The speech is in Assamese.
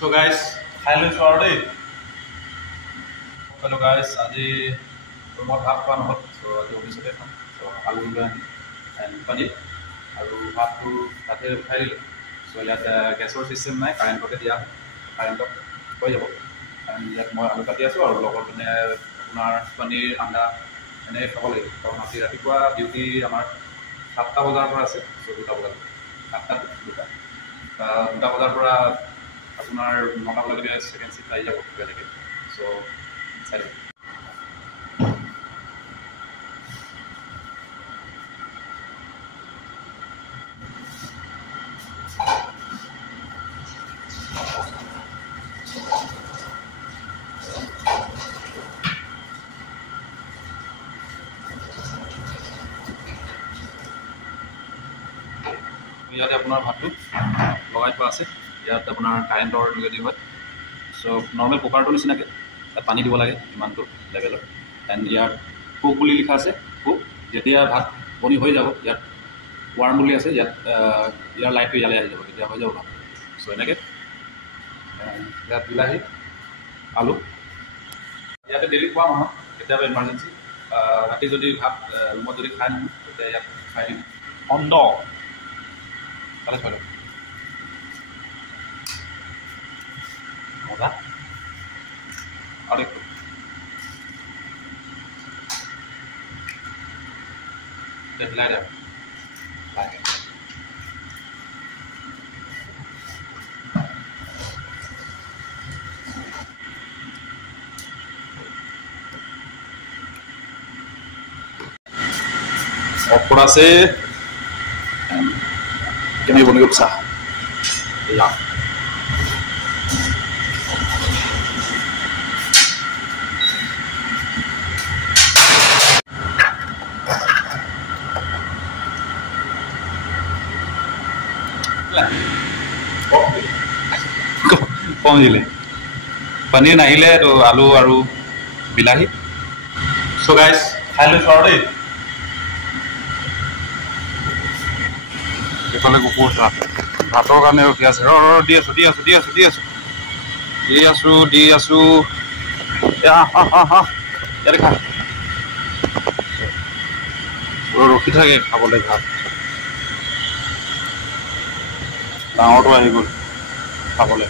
So guys, খাই লৈছোঁ আৰু দেই। হেল্ল' গাইজ, আজি ৰুমত ভাত খোৱা নহ'ল, চ' আজি অফিচতে খাম। চ' আলু লৈ আনি এণ্ড পনীৰ আৰু ভাতটো তাতে উঠাই দিলোঁ। চ' ইয়াত গেছৰ চিষ্টেম নাই, কাৰেণ্টতে দিয়া হয়, কাৰেণ্টত হৈ যাব। এণ্ড ইয়াত মই আলু কাটি আছোঁ আৰু লগত মানে আপোনাৰ পনীৰ আন্দা এনেকৈ খাব লাগিব। কাৰণ আজি ৰাতিপুৱা ডিউটি আমাৰ 7টা বজাৰ পৰা আছে, চ' 2টা বজাত 2টা বজাৰ পৰা আপোনাৰ 9টা বজালৈকে ছেকেণ্ড চিফ্ট আহি যাব তেনেকৈ। চ' চাই লওক। ইয়াতে আপোনাৰ ভাতটো লগাই থোৱা আছে। ইয়াত আপোনাৰ কাৰেণ্টৰ যোগেদি হয়। চ' নৰ্মেল কুকাৰটোৰ নিচিনাকৈ তাত পানী দিব লাগে ইমানটো লেভেলত। এণ্ড ইয়াত কুক বুলি লিখা আছে। কুক যেতিয়া ভাত বনি হৈ যাব, ইয়াত ৱাৰ্ম বুলি আছে, ইয়াত ইয়াৰ লাইটটো ইয়ালৈ আহি যাব, তেতিয়া হৈ যাব ভাত। চ' এনেকৈ ইয়াত বিলাহী আলু ইয়াতে ডেইলি খোৱা নহয়, কেতিয়াবা ইমাৰ্জেঞ্চি ৰাতি যদি ভাত ৰুমত যদি খাই নহয়, তেতিয়া ইয়াত খাই দিম। অন্দ তাহলে চলো মজা আর একটু লাই দেব অফ আছে কেনে বনি গৈছা এয়া কম দিলে পনীৰ নাহিলে তো আলু আৰু বিলাহী। চ' গাইজ খাই লৈছোঁ আৰু দেই। এইফালে কুকুৰ চাহ ভাতৰ কাৰণে ৰখি আছে। দি আছোঁ ইয়াতে খা ৰখি থাকে খাবলৈ ভাত। ডাঙৰটো আহি গ'ল খাবলৈ।